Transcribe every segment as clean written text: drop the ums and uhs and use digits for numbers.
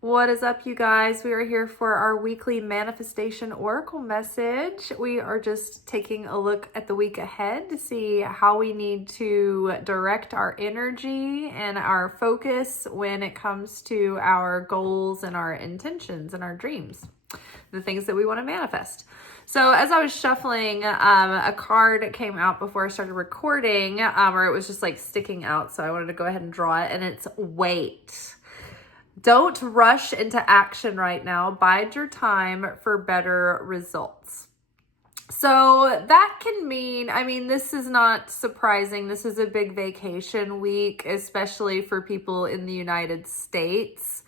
What is up, you guys? We are here for our weekly manifestation oracle message. We are just taking a look at the week ahead to see how we need to direct our energy and our focus when it comes to our goals and our intentions and our dreams, the things that we want to manifest. So as I was shuffling, a card came out before I started recording, or it was just like sticking out. So I wanted to go ahead and draw it, and it's wait. Don't rush into action right now. Bide your time for better results. So that can mean, this is not surprising. This is a big vacation week, especially for people in the United States.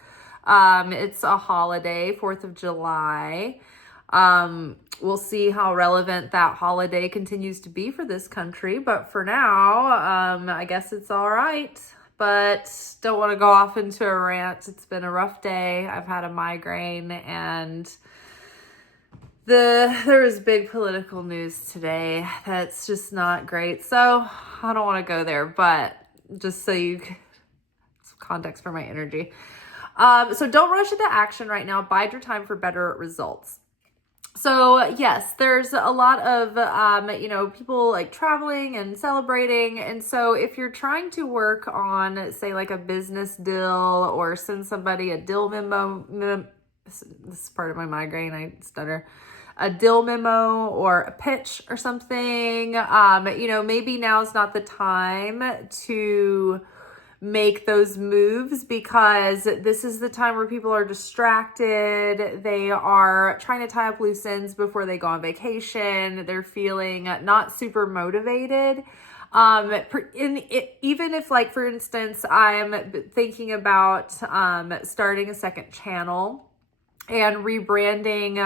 It's a holiday, 4th of July. We'll see how relevant that holiday continues to be for this country. But for now, I guess it's all right. But don't want to go off into a rant. It's been a rough day. I've had a migraine, and there is big political news today that's just not great. So I don't want to go there, but just so you some context for my energy. So don't rush into action right now. Bide your time for better results. So yes, there's a lot of, people like traveling and celebrating. And so if you're trying to work on, say, like a business deal or send somebody a deal memo, this is part of my migraine, I stutter, a deal memo or a pitch or something, maybe now's not the time to make those moves, because this is the time where people are distracted. They are trying to tie up loose ends before they go on vacation. They're feeling not super motivated. Even if, like, for instance, I'm thinking about starting a second channel and rebranding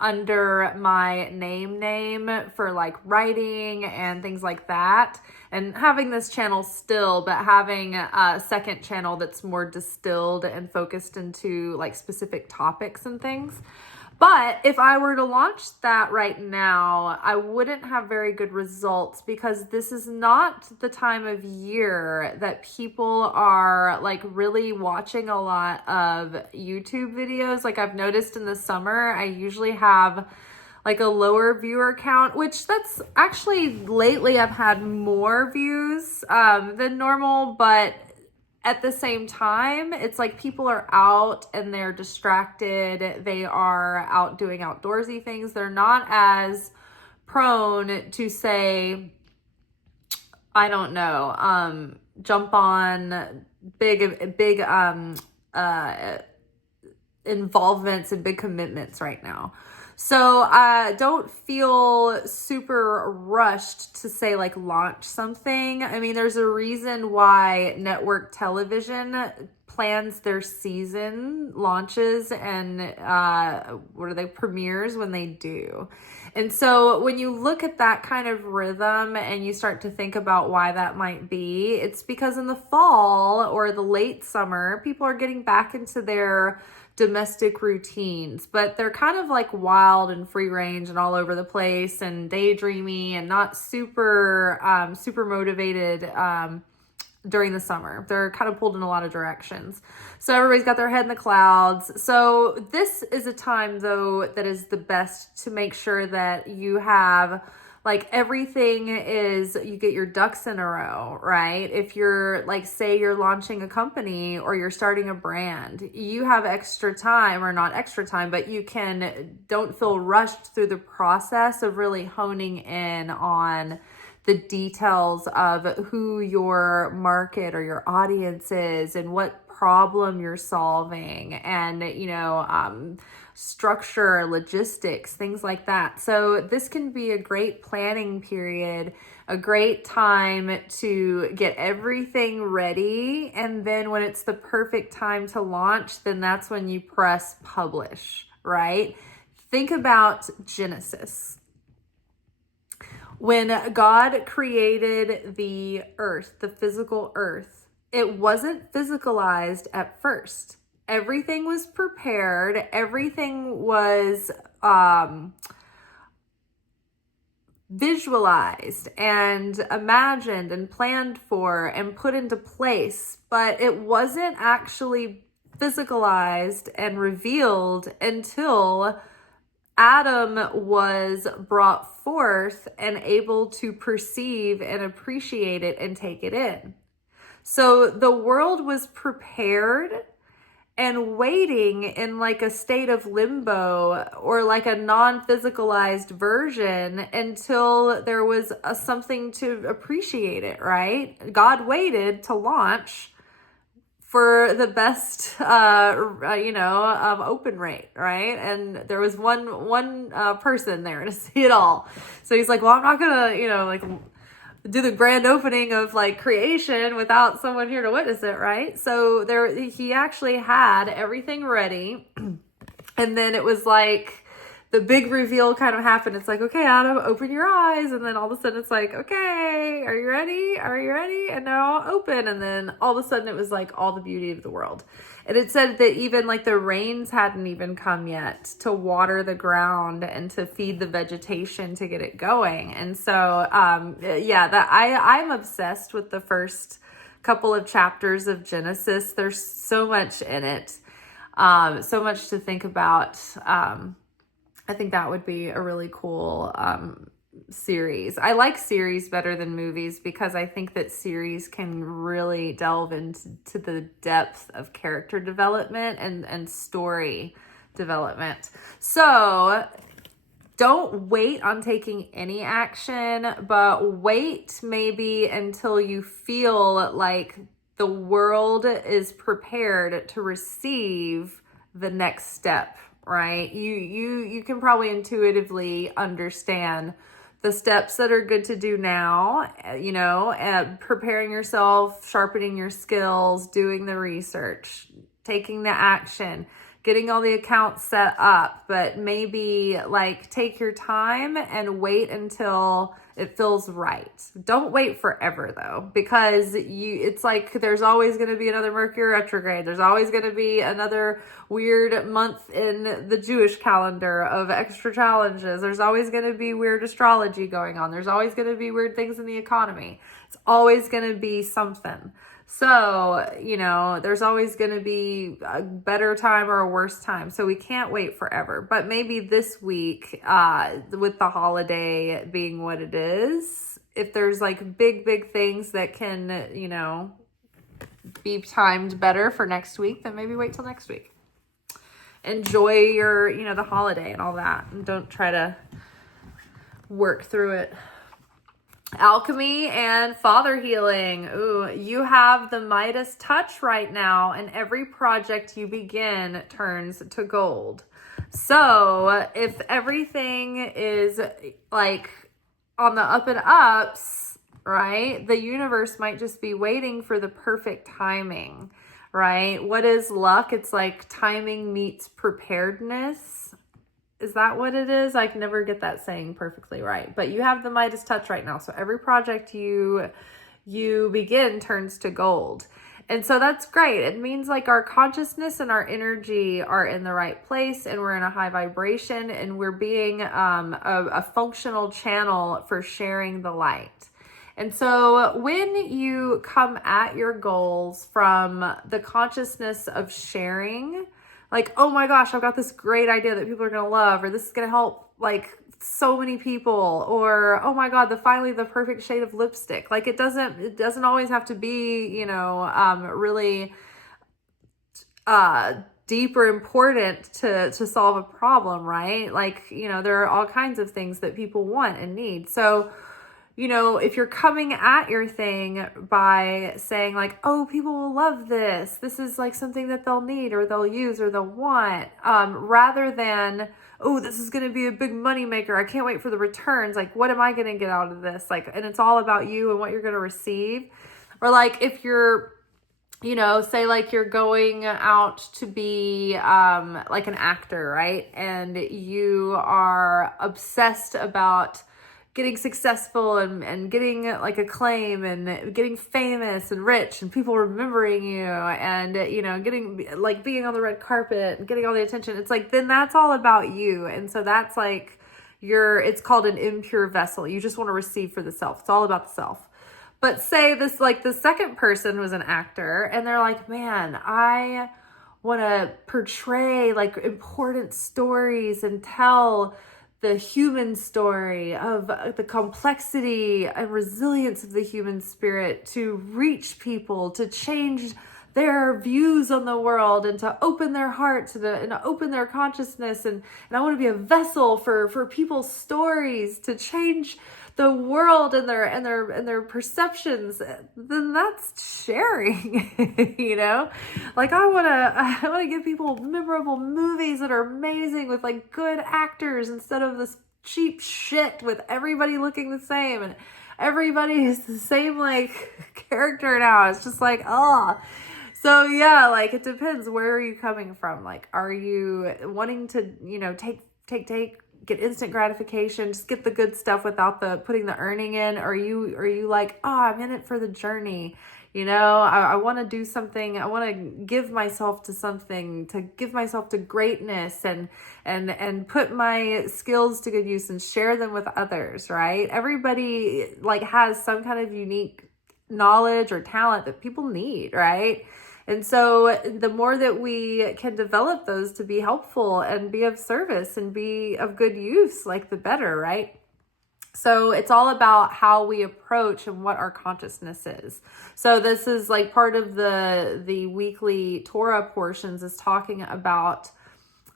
under my name for like writing and things like that, and having this channel still, but having a second channel that's more distilled and focused into like specific topics and things. But if I were to launch that right now, I wouldn't have very good results, because this is not the time of year that people are like really watching a lot of YouTube videos. Like I've noticed in the summer, I usually have like a lower viewer count, which that's actually lately I've had more views than normal, but at the same time, it's like people are out and they're distracted. They are out doing outdoorsy things. They're not as prone to, say, I don't know, jump on big involvements and big commitments right now. So don't feel super rushed to, say, like, launch something. There's a reason why network television plans their season launches and premieres when they do. And so when you look at that kind of rhythm and you start to think about why that might be, it's because in the fall or the late summer, people are getting back into their domestic routines, but they're kind of like wild and free range and all over the place and daydreamy and not super motivated during the summer. They're kind of pulled in a lot of directions. So everybody's got their head in the clouds. So this is a time, though, that is the best to make sure that you have, like, everything is, you get your ducks in a row, right? If you're, like, say you're launching a company or you're starting a brand, you have extra time, or not extra time, but you don't feel rushed through the process of really honing in on the details of who your market or your audience is and what problem you're solving, and, structure, logistics, things like that. So this can be a great planning period, a great time to get everything ready. And then when it's the perfect time to launch, then that's when you press publish, right? Think about Genesis. When God created the earth, the physical earth, it wasn't physicalized at first. Everything was prepared. Everything was visualized and imagined and planned for and put into place, but it wasn't actually physicalized and revealed until Adam was brought forth and able to perceive and appreciate it and take it in. So the world was prepared and waiting in like a state of limbo or like a non-physicalized version until there was something to appreciate it, right? God waited to launch for the best, open rate, right? And there was one person there to see it all. So he's like, well, I'm not gonna, do the grand opening of like creation without someone here to witness it, right? So he actually had everything ready. And then it was like the big reveal kind of happened. It's like, okay, Adam, open your eyes. And then all of a sudden it's like, okay, are you ready? Are you ready? And now open. And then all of a sudden it was like all the beauty of the world. And it said that even like the rains hadn't even come yet to water the ground and to feed the vegetation to get it going. And so, I'm obsessed with the first couple of chapters of Genesis. There's so much in it, so much to think about. I think that would be a really cool series. I like series better than movies because I think that series can really delve into the depth of character development and story development. So don't wait on taking any action, but wait maybe until you feel like the world is prepared to receive the next step, right? You can probably intuitively understand the steps that are good to do now, preparing yourself, sharpening your skills, doing the research, taking the action, getting all the accounts set up, but maybe like take your time and wait until it feels right. Don't wait forever though, because it's like there's always going to be another Mercury retrograde. There's always going to be another weird month in the Jewish calendar of extra challenges. There's always going to be weird astrology going on. There's always going to be weird things in the economy. It's always going to be something. So, there's always going to be a better time or a worse time. So we can't wait forever. But maybe this week, with the holiday being what it is, if there's like big things that can, be timed better for next week, then maybe wait till next week. Enjoy your, the holiday and all that. And don't try to work through it. Alchemy and father healing. Ooh, you have the Midas touch right now, and every project you begin turns to gold. So if everything is like on the up and ups, right, the universe might just be waiting for the perfect timing, right? What is luck? It's like timing meets preparedness. Is that what it is? I can never get that saying perfectly right. But you have the Midas touch right now. So every project you begin turns to gold. And so that's great. It means like our consciousness and our energy are in the right place and we're in a high vibration and we're being a functional channel for sharing the light. And so when you come at your goals from the consciousness of sharing, like, oh my gosh, I've got this great idea that people are going to love, or this is going to help like so many people, or, oh my God, finally the perfect shade of lipstick. Like it doesn't always have to be, really deep or important to solve a problem, right? Like, there are all kinds of things that people want and need. So, if you're coming at your thing by saying like, oh, people will love this. This is like something that they'll need or they'll use or they'll want, rather than, oh, this is going to be a big money maker. I can't wait for the returns. Like, what am I going to get out of this? Like, and it's all about you and what you're going to receive. Or like if you're, say like you're going out to be like an actor, right? And you are obsessed about getting successful and getting like acclaim and getting famous and rich and people remembering you and, getting like being on the red carpet and getting all the attention. It's like, then that's all about you. And so that's like it's called an impure vessel. You just want to receive for the self. It's all about the self. But say this, like the second person was an actor and they're like, man, I want to portray like important stories and tell the human story of the complexity and resilience of the human spirit to reach people, to change their views on the world and to open their hearts and to open their consciousness. And I want to be a vessel for people's stories to change the world and their perceptions. Then that's sharing, you know? Like I want to give people memorable movies that are amazing with like good actors instead of this cheap shit with everybody looking the same and everybody is the same like character now. It's just like, oh. So yeah, like it depends. Where are you coming from? Like, are you wanting to, you know, get instant gratification, just get the good stuff without putting the earning in? Or are you like, oh, I'm in it for the journey. You know, I want to do something. I want to give myself to something, to give myself to greatness and put my skills to good use and share them with others, right? Everybody like has some kind of unique knowledge or talent that people need, right? And so the more that we can develop those to be helpful and be of service and be of good use, like the better, right? So it's all about how we approach and what our consciousness is. So this is like part of the weekly Torah portions is talking about,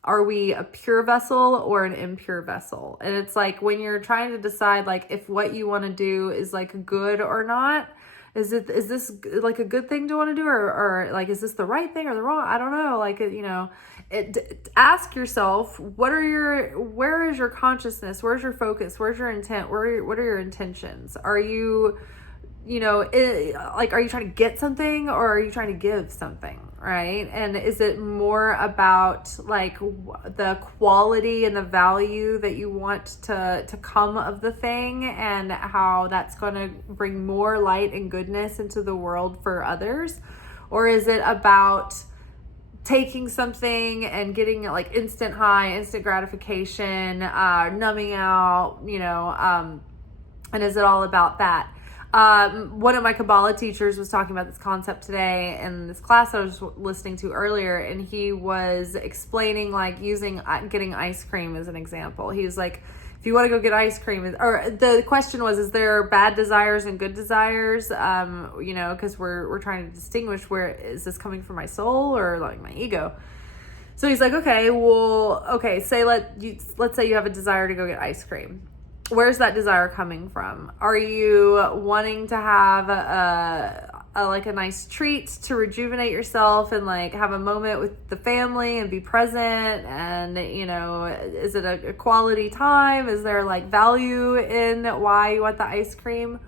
are we a pure vessel or an impure vessel? And it's like when you're trying to decide like if what you want to do is like good or not, is this like a good thing to want to do or like, is this the right thing or the wrong? I don't know. Like, you know, ask yourself, where is your consciousness? Where's your focus? Where's your intent? What are your intentions? Are you, you know, are you trying to get something or are you trying to give something? Right? And is it more about like the quality and the value that you want to come of the thing and how that's going to bring more light and goodness into the world for others? Or is it about taking something and getting like instant high, instant gratification, numbing out, you know, and is it all about that? One of my Kabbalah teachers was talking about this concept today in this class I was listening to earlier, and he was explaining like getting ice cream as an example. He was like, if you want to go get ice cream, or the question was, is there bad desires and good desires? You know, because we're trying to distinguish, where is this coming from, my soul or like my ego? So he's like, okay, say let's say you have a desire to go get ice cream. Where's that desire coming from? Are you wanting to have a nice treat to rejuvenate yourself and like have a moment with the family and be present? And, you know, is it a quality time? Is there like value in why you want the ice cream?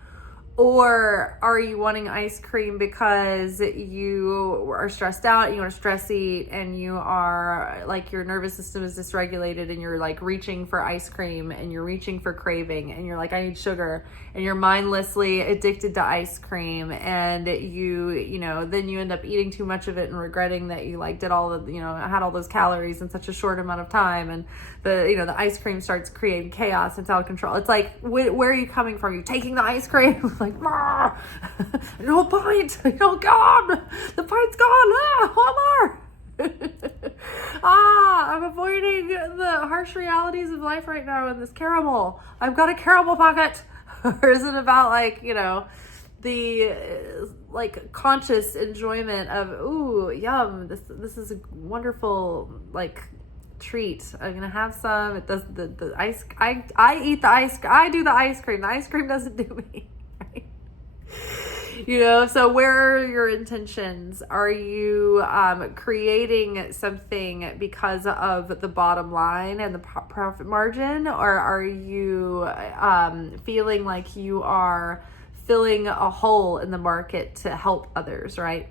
Or are you wanting ice cream because you are stressed out and you want to stress eat and you are like, your nervous system is dysregulated and you're like reaching for ice cream and you're reaching for craving and you're like, I need sugar, and you're mindlessly addicted to ice cream, and you know, then you end up eating too much of it and regretting that you like did all the, you know, had all those calories in such a short amount of time, and the ice cream starts creating chaos. It's out of control. It's like, where are you coming from? You taking the ice cream? Like, no pint, oh God, the pint's gone, one more. I'm avoiding the harsh realities of life right now in this caramel. I've got a caramel pocket. Or is it about like, you know, the like conscious enjoyment of, ooh, yum, this is a wonderful like treat. I'm gonna have some. It does the ice. I eat the ice. I do the ice cream. The ice cream doesn't do me. Right? You know. So where are your intentions? Are you creating something because of the bottom line and the profit margin, or are you feeling like you are filling a hole in the market to help others? Right.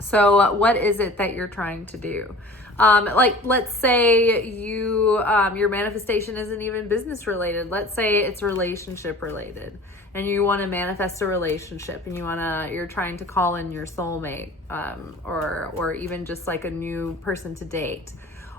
So what is it that you're trying to do? Like, let's say you, your manifestation isn't even business related. Let's say it's relationship related, and you want to manifest a relationship, and you're trying to call in your soulmate, or even just like a new person to date.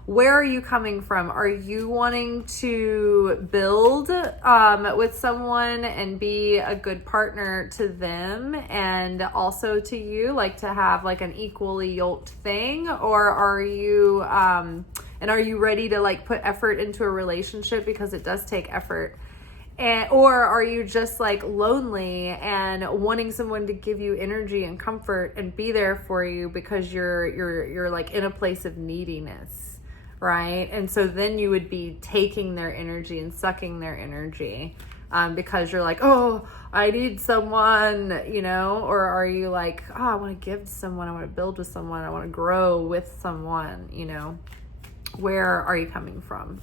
where are you coming from? Are you wanting to build with someone and be a good partner to them and also to you, like to have like an equally yoked thing? Or are you and are you ready to like put effort into a relationship, because it does take effort? Or are you just like lonely and wanting someone to give you energy and comfort and be there for you because you're like in a place of neediness, right? And so then you would be taking their energy and sucking their energy because you're like, oh, I need someone, you know? Or are you like, oh, I want to give to someone, I want to build with someone, I want to grow with someone, you know? Where are you coming from?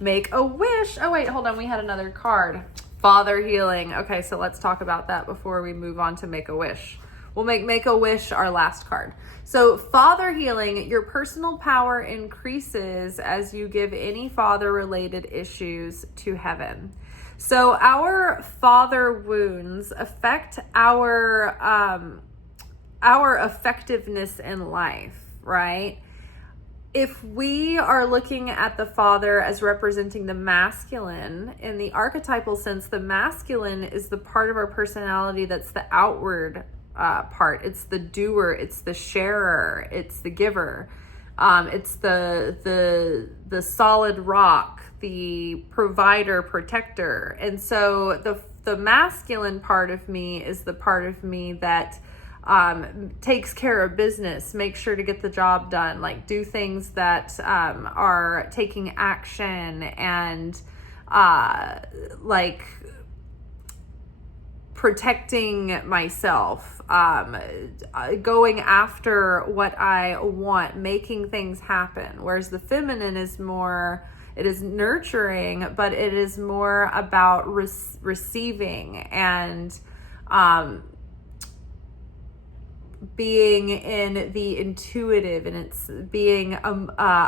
Make a wish. Oh, wait, hold on. We had another card. Father healing. Okay, so let's talk about that before we move on to make a wish. We'll make a wish our last card. So father healing, your personal power increases as you give any father related issues to heaven. So our father wounds affect our effectiveness in life, right? If we are looking at the father as representing the masculine, in the archetypal sense, the masculine is the part of our personality that's the outward part. It's the doer, it's the sharer, it's the giver. It's the solid rock, the provider, protector. And so the masculine part of me is the part of me that takes care of business, make sure to get the job done, like do things that are taking action and like protecting myself, going after what I want, making things happen. Whereas the feminine is more, it is nurturing, but it is more about receiving and being in the intuitive, and it's being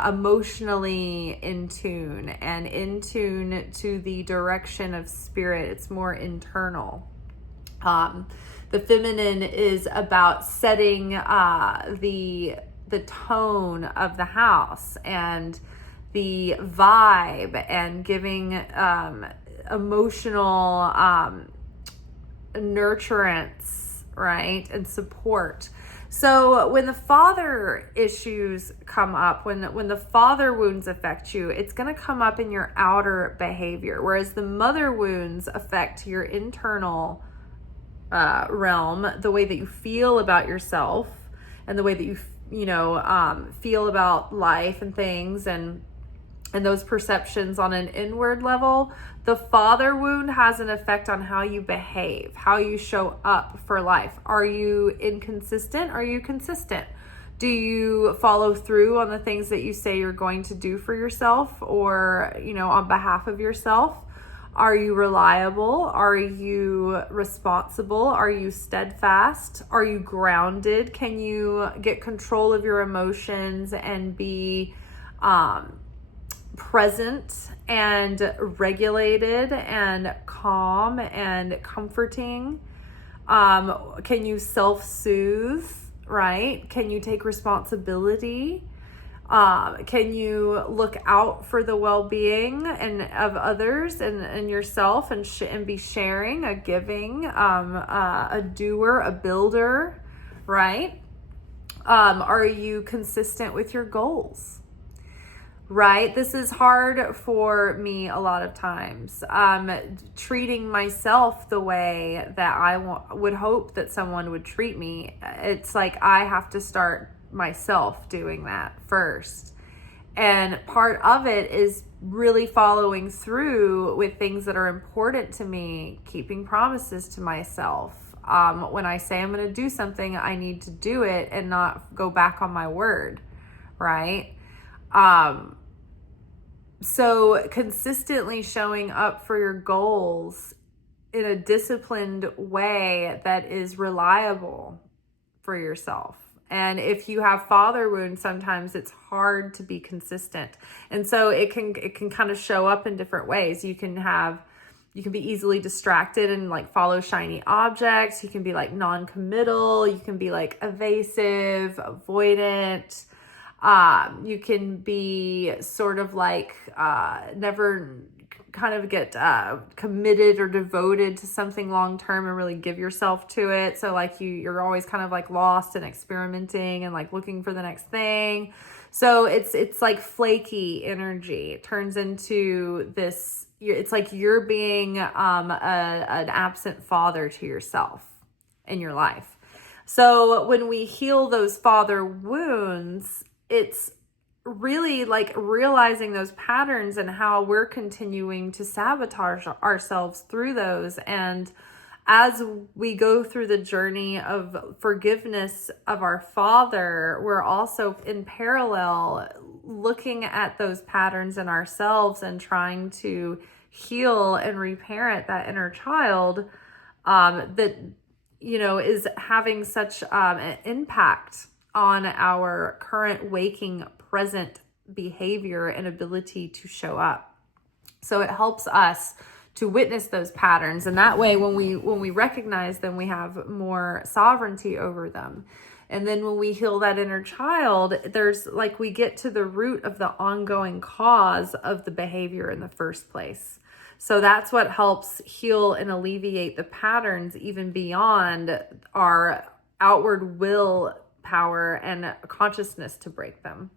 emotionally in tune and in tune to the direction of spirit. It's more internal. The feminine is about setting the tone of the house and the vibe and giving emotional nurturance, right, and support. So when the father issues come up, when the father wounds affect you, it's going to come up in your outer behavior, whereas the mother wounds affect your internal realm, the way that you feel about yourself and the way that you feel about life and things and those perceptions on an inward level. The father wound has an effect on how you behave, how you show up for life. Are you inconsistent? Are you consistent? Do you follow through on the things that you say you're going to do for yourself or, on behalf of yourself? Are you reliable? Are you responsible? Are you steadfast? Are you grounded? Can you get control of your emotions and be present and regulated and calm and comforting? Can you self-soothe, right? Can you take responsibility? Can you look out for the well-being and of others and yourself and be sharing, a giving, a doer, a builder, right? Are you consistent with your goals? Right? This is hard for me a lot of times. Treating myself the way that I would hope that someone would treat me. It's like I have to start myself doing that first. And part of it is really following through with things that are important to me, keeping promises to myself. When I say I'm going to do something, I need to do it and not go back on my word, right? So consistently showing up for your goals in a disciplined way that is reliable for yourself. And if you have father wounds, sometimes it's hard to be consistent. And so it can kind of show up in different ways. You can be easily distracted and like follow shiny objects. You can be like non-committal. You can be like evasive, avoidant. You can be sort of like never kind of get committed or devoted to something long term and really give yourself to it. So like you're always kind of like lost and experimenting and like looking for the next thing. So it's like flaky energy. It turns into this, it's like you're being an absent father to yourself in your life. So when we heal those father wounds, it's really like realizing those patterns and how we're continuing to sabotage ourselves through those. And as we go through the journey of forgiveness of our father, we're also in parallel looking at those patterns in ourselves and trying to heal and reparent that inner child that, you know, is having such an impact on our current waking present behavior and ability to show up. So it helps us to witness those patterns, and that way when we recognize them, we have more sovereignty over them. And then when we heal that inner child, there's like we get to the root of the ongoing cause of the behavior in the first place. So that's what helps heal and alleviate the patterns even beyond our outward will power and consciousness to break them.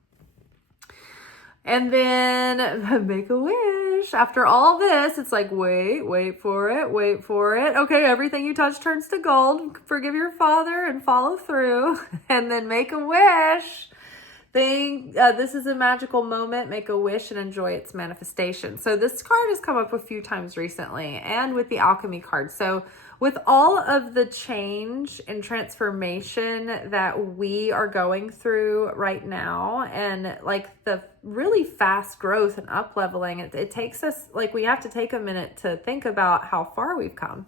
And then make a wish. After all this, it's like, wait for it. Okay, everything you touch turns to gold. Forgive your father and follow through. And then make a wish. This is a magical moment. Make a wish and enjoy its manifestation. So this card has come up a few times recently, and with the alchemy card. So with all of the change and transformation that we are going through right now, and like the really fast growth and up leveling, it takes us, like, we have to take a minute to think about how far we've come.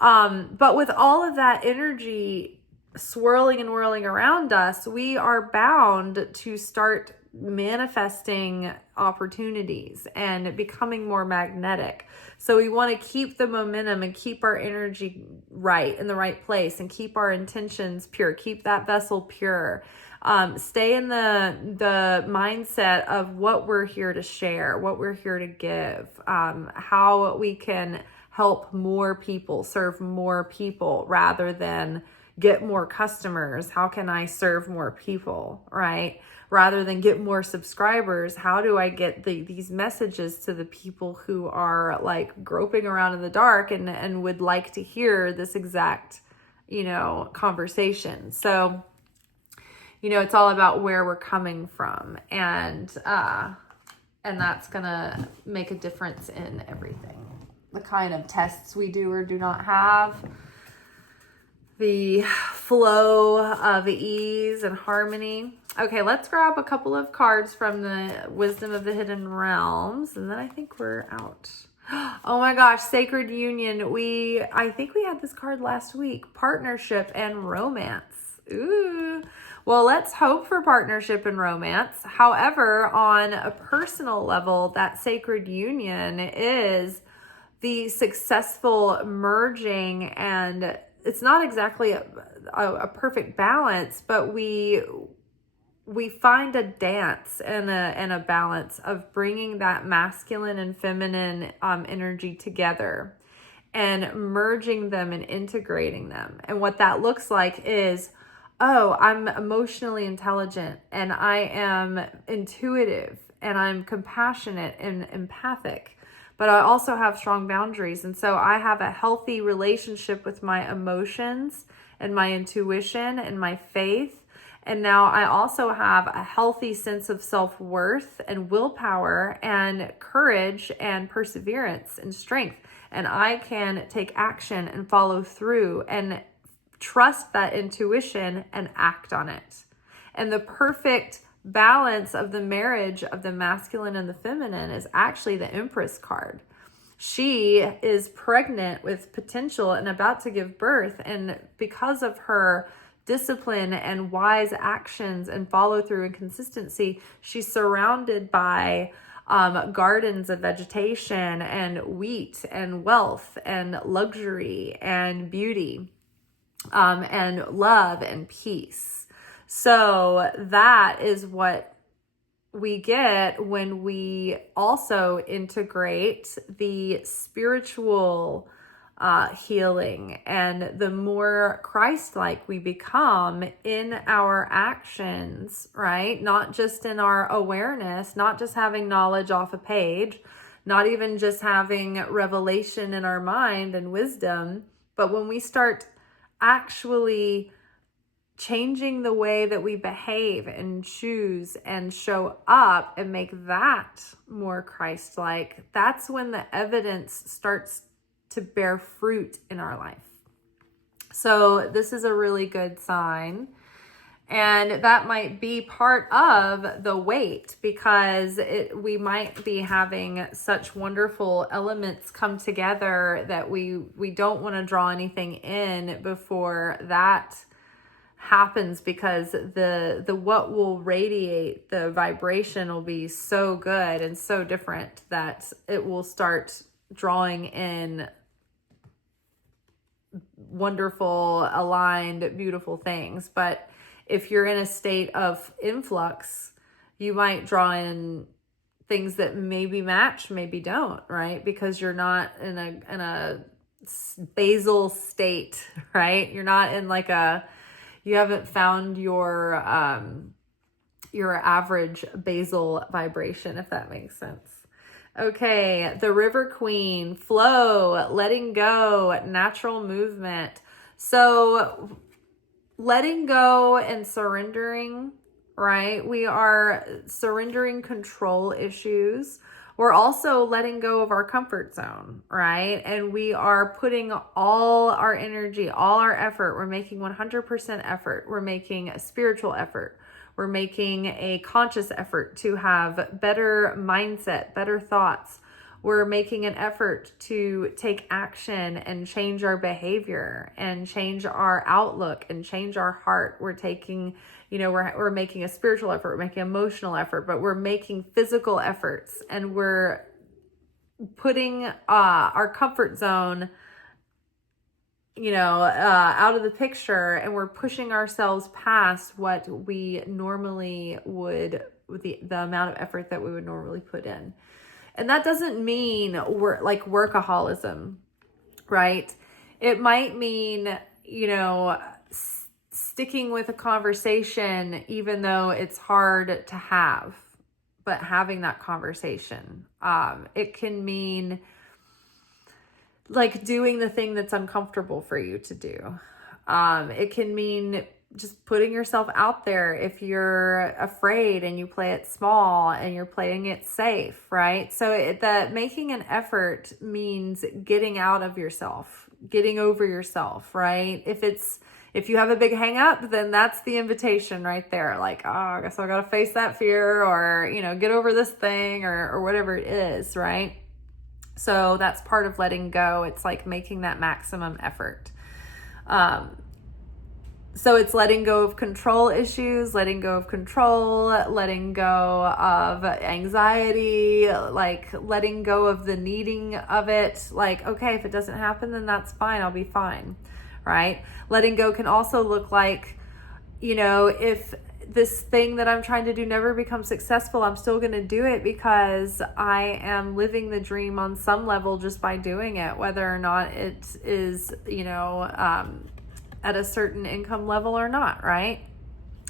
But with all of that energy swirling and whirling around us, we are bound to start manifesting opportunities and becoming more magnetic. So we want to keep the momentum and keep our energy right in the right place and keep our intentions pure, keep that vessel pure. Stay in the mindset of what we're here to share, what we're here to give, how we can help more people, serve more people rather than get more customers. How can I serve more people, right? Rather than get more subscribers, how do I get these messages to the people who are like groping around in the dark and would like to hear this exact, conversation. So, it's all about where we're coming from, and that's gonna make a difference in everything. The kind of tests we do or do not have, the flow of ease and harmony. Okay, let's grab a couple of cards from the Wisdom of the Hidden Realms, and then I think we're out. Oh my gosh, Sacred Union. I think we had this card last week. Partnership and romance. Ooh. Well, let's hope for partnership and romance. However, on a personal level, that Sacred Union is the successful merging, and it's not exactly a perfect balance, but we find a dance and a balance of bringing that masculine and feminine energy together and merging them and integrating them. And what that looks like is, I'm emotionally intelligent and I am intuitive and I'm compassionate and empathic, but I also have strong boundaries. And so I have a healthy relationship with my emotions and my intuition and my faith. And now I also have a healthy sense of self-worth and willpower and courage and perseverance and strength. And I can take action and follow through and trust that intuition and act on it. And the perfect balance of the marriage of the masculine and the feminine is actually the Empress card. She is pregnant with potential and about to give birth. And because of her discipline and wise actions and follow through and consistency, she's surrounded by gardens of vegetation and wheat and wealth and luxury and beauty and love and peace. So that is what we get when we also integrate the spiritual healing, and the more Christ-like we become in our actions, right? Not just in our awareness, not just having knowledge off a page, not even just having revelation in our mind and wisdom, but when we start actually changing the way that we behave and choose and show up and make that more Christ-like, that's when the evidence starts to bear fruit in our life. So this is a really good sign. And that might be part of the wait, because we might be having such wonderful elements come together that we don't want to draw anything in before that happens, because the what will radiate, the vibration will be so good and so different that it will start drawing in wonderful, aligned, beautiful things. But if you're in a state of influx, you might draw in things that maybe match, maybe don't, right? Because you're not in a basal state, right? You're not in like you haven't found your average basal vibration, if that makes sense. Okay, the River Queen, flow, letting go, natural movement. So letting go and surrendering, right? We are surrendering control issues. We're also letting go of our comfort zone, right? And we are putting all our energy, all our effort. We're making 100% effort. We're making a spiritual effort. We're making a conscious effort to have better mindset, better thoughts. We're making an effort to take action and change our behavior and change our outlook and change our heart. We're taking, we're making a spiritual effort, we're making emotional effort, but we're making physical efforts, and we're putting our comfort zone out of the picture, and we're pushing ourselves past what we normally would, the amount of effort that we would normally put in. And that doesn't mean we're like workaholism, right? It might mean, sticking with a conversation, even though it's hard to have, but having that conversation. It can mean like doing the thing that's uncomfortable for you to do. It can mean just putting yourself out there if you're afraid, and you play it small and you're playing it safe, right? So that making an effort means getting out of yourself, getting over yourself, right? If you have a big hang up, then that's the invitation right there. Like, oh, I guess I got to face that fear, or, get over this thing, or whatever it is, right? So that's part of letting go. It's like making that maximum effort. So it's letting go of control issues, letting go of control, letting go of anxiety, like letting go of the needing of it. Like, okay, if it doesn't happen, then that's fine. I'll be fine, right? Letting go can also look like, if this thing that I'm trying to do never becomes successful, I'm still going to do it because I am living the dream on some level just by doing it, whether or not it is, at a certain income level or not, right?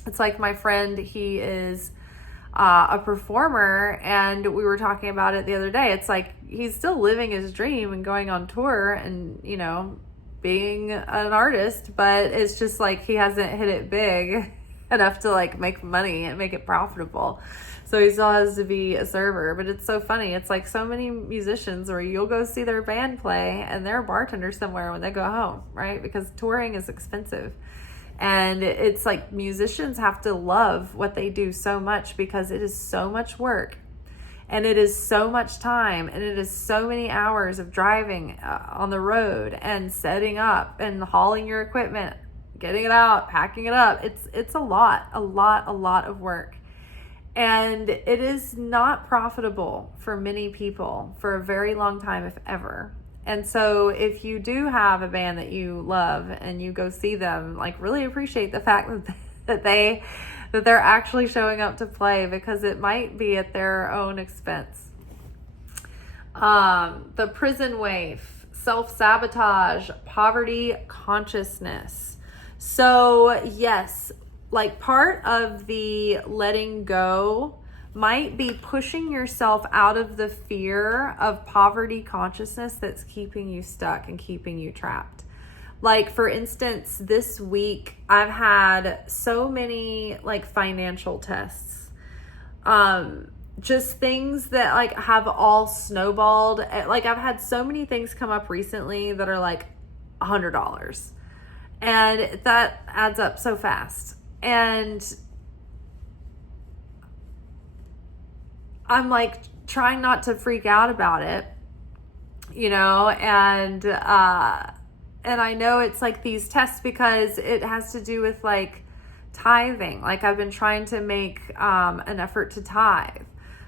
It's like my friend, he is a performer, and we were talking about it the other day. It's like he's still living his dream and going on tour and, being an artist, but it's just like he hasn't hit it big enough to like make money and make it profitable. So he still has to be a server. But it's so funny. It's like so many musicians where you'll go see their band play and they're a bartender somewhere when they go home, right? Because touring is expensive. And it's like musicians have to love what they do so much, because it is so much work, and it is so much time, and it is so many hours of driving on the road and setting up and hauling your equipment, getting it out, packing it up. It's a lot of work. And it is not profitable for many people for a very long time, if ever. And so if you do have a band that you love and you go see them, like really appreciate the fact that that they're actually showing up to play, because it might be at their own expense. The prison wave, self-sabotage, poverty consciousness. So yes, like part of the letting go might be pushing yourself out of the fear of poverty consciousness that's keeping you stuck and keeping you trapped. Like, for instance, this week I've had so many like financial tests, just things that like have all snowballed. Like, I've had so many things come up recently that are like $100, and that adds up so fast. And I'm like trying not to freak out about it, you know, and I know it's like these tests because it has to do with like tithing. Like, I've been trying to make an effort to tithe,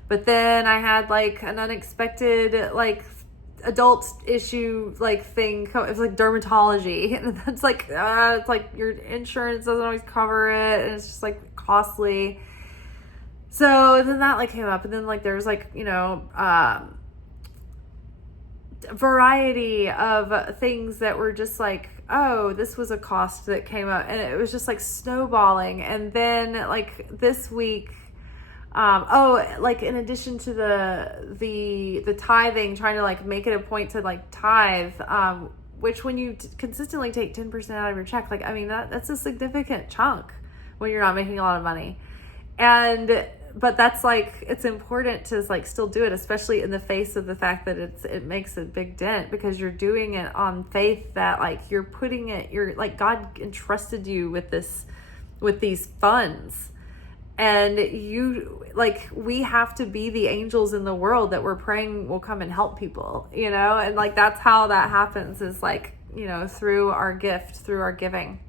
but then I had like an unexpected like adult issue like thing. It's like dermatology, and it's like your insurance doesn't always cover it, and it's just like costly. So then that like came up, and then like there's like, you know, variety of things that were just like, oh, this was a cost that came up, and it was just like snowballing. And then like this week, like in addition to the tithing, trying to like make it a point to like tithe, which when you consistently take 10% out of your check, like, I mean, that's a significant chunk when you're not making a lot of money. But that's like, it's important to like still do it, especially in the face of the fact that it makes a big dent, because you're doing it on faith that like you're like, God entrusted you with these funds, and you like, we have to be the angels in the world that we're praying will come and help people, you know? And like, that's how that happens, is like, you know, through our gift, through our giving.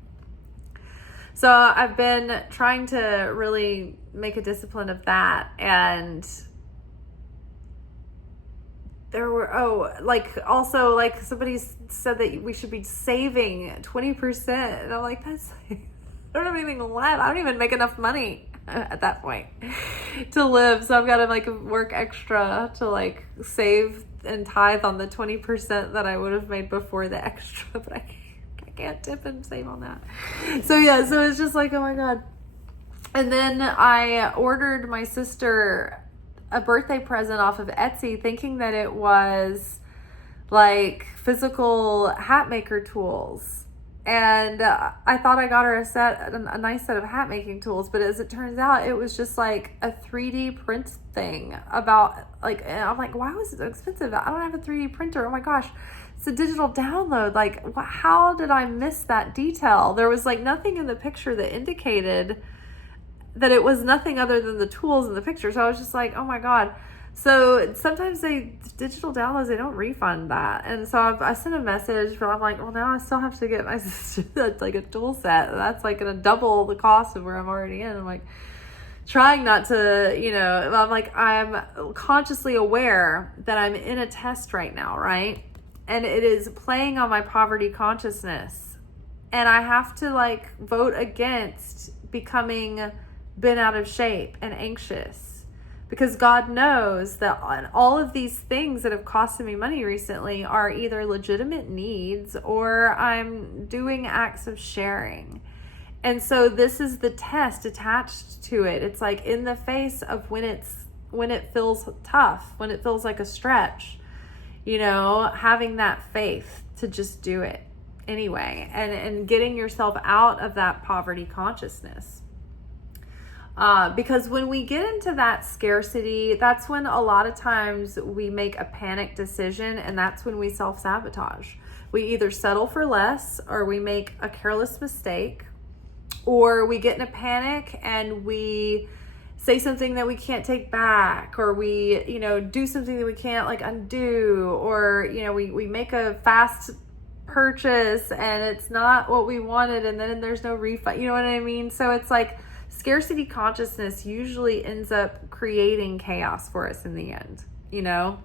So I've been trying to really make a discipline of that. And there were, also like somebody said that we should be saving 20%. And I'm like, that's like, I don't have anything left. I don't even make enough money at that point to live. So I've got to like work extra to like save and tithe on the 20% that I would have made before the extra, but I can't tip and save on that. So yeah, so it's just like, oh my God. And then I ordered my sister a birthday present off of Etsy, thinking that it was like physical hat maker tools. And I thought I got her a nice set of hat making tools, but as it turns out, it was just like a 3D print thing about like, and I'm like, why was it so expensive? I don't have a 3D printer. Oh my gosh. It's a digital download. Like, how did I miss that detail? There was like nothing in the picture that indicated that it was nothing other than the tools in the picture. So I was just like, oh my God. So sometimes digital downloads, they don't refund that. And so I sent a message, but I'm like, well, now I still have to get my sister that's like a tool set. That's like going to double the cost of where I'm already in. I'm like, trying not to, you know, I'm like, I'm consciously aware that I'm in a test right now, right? And it is playing on my poverty consciousness. And I have to like vote against becoming bent out of shape and anxious, because God knows that all of these things that have costed me money recently are either legitimate needs or I'm doing acts of sharing. And so this is the test attached to it. It's like in the face of when it feels tough, when it feels like a stretch, you know, having that faith to just do it anyway, and getting yourself out of that poverty consciousness. Because when we get into that scarcity, that's when a lot of times we make a panic decision, and that's when we self-sabotage. We either settle for less, or we make a careless mistake, or we get in a panic and we say something that we can't take back, or we, you know, do something that we can't like undo, or, you know, we make a fast purchase and it's not what we wanted, and then there's no refund, you know what I mean? So it's like scarcity consciousness usually ends up creating chaos for us in the end, you know?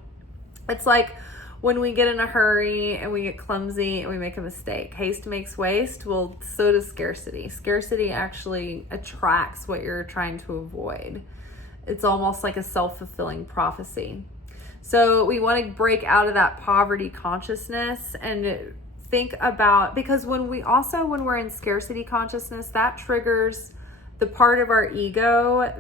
It's like when we get in a hurry and we get clumsy and we make a mistake. Haste makes waste. Well, so does scarcity. Scarcity actually attracts what you're trying to avoid. It's almost like a self-fulfilling prophecy. So we want to break out of that poverty consciousness and think about, because when we're in scarcity consciousness, that triggers the part of our ego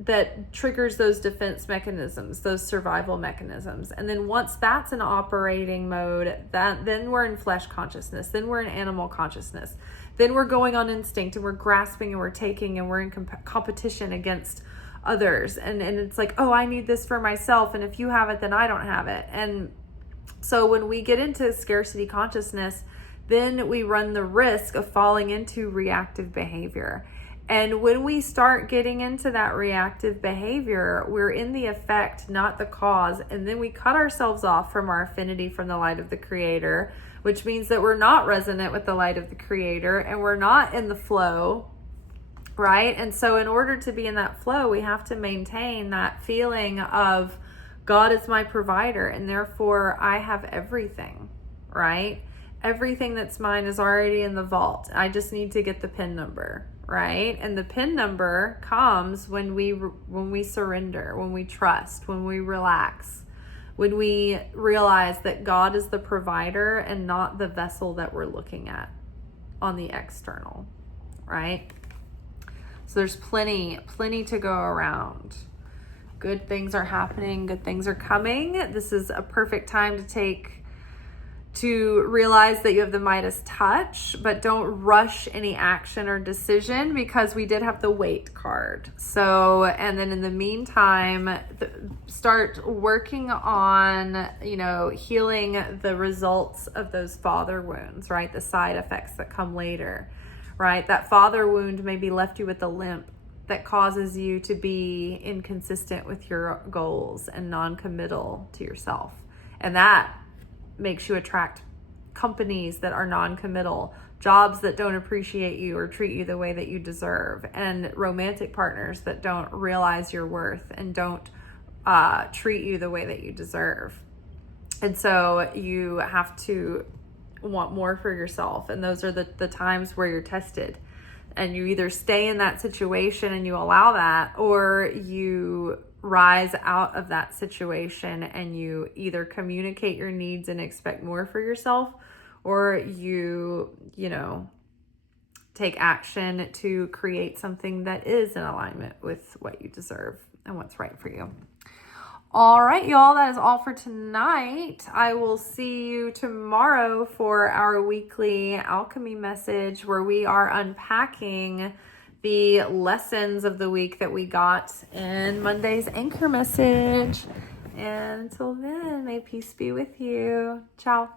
that triggers those defense mechanisms, those survival mechanisms. And then once that's in operating mode, then we're in flesh consciousness, then we're in animal consciousness, then we're going on instinct and we're grasping and we're taking and we're in competition against others. And it's like, oh, I need this for myself. And if you have it, then I don't have it. And so when we get into scarcity consciousness, then we run the risk of falling into reactive behavior. And when we start getting into that reactive behavior, we're in the effect, not the cause. And then we cut ourselves off from our affinity from the light of the Creator, which means that we're not resonant with the light of the Creator and we're not in the flow, right? And so in order to be in that flow, we have to maintain that feeling of God is my provider and therefore I have everything, right? Everything that's mine is already in the vault. I just need to get the PIN number. Right? And the PIN number comes when we surrender, when we trust, when we relax, when we realize that God is the provider and not the vessel that we're looking at on the external, right? So there's plenty to go around. Good things are happening. Good things are coming. This is a perfect time to realize that you have the Midas touch, but don't rush any action or decision, because we did have the wait card. So, and then in the meantime, start working on, healing the results of those father wounds, right? The side effects that come later, right? That father wound maybe left you with a limp that causes you to be inconsistent with your goals and non-committal to yourself. And that makes you attract companies that are non-committal, jobs that don't appreciate you or treat you the way that you deserve, and romantic partners that don't realize your worth and don't treat you the way that you deserve. And so you have to want more for yourself. And those are the times where you're tested. And you either stay in that situation and you allow that, or you rise out of that situation and you either communicate your needs and expect more for yourself, or you take action to create something that is in alignment with what you deserve and what's right for you. All right, y'all, that is all for tonight. I will see you tomorrow for our weekly alchemy message, where we are unpacking the lessons of the week that we got in Monday's anchor message. And until then, may peace be with you. Ciao.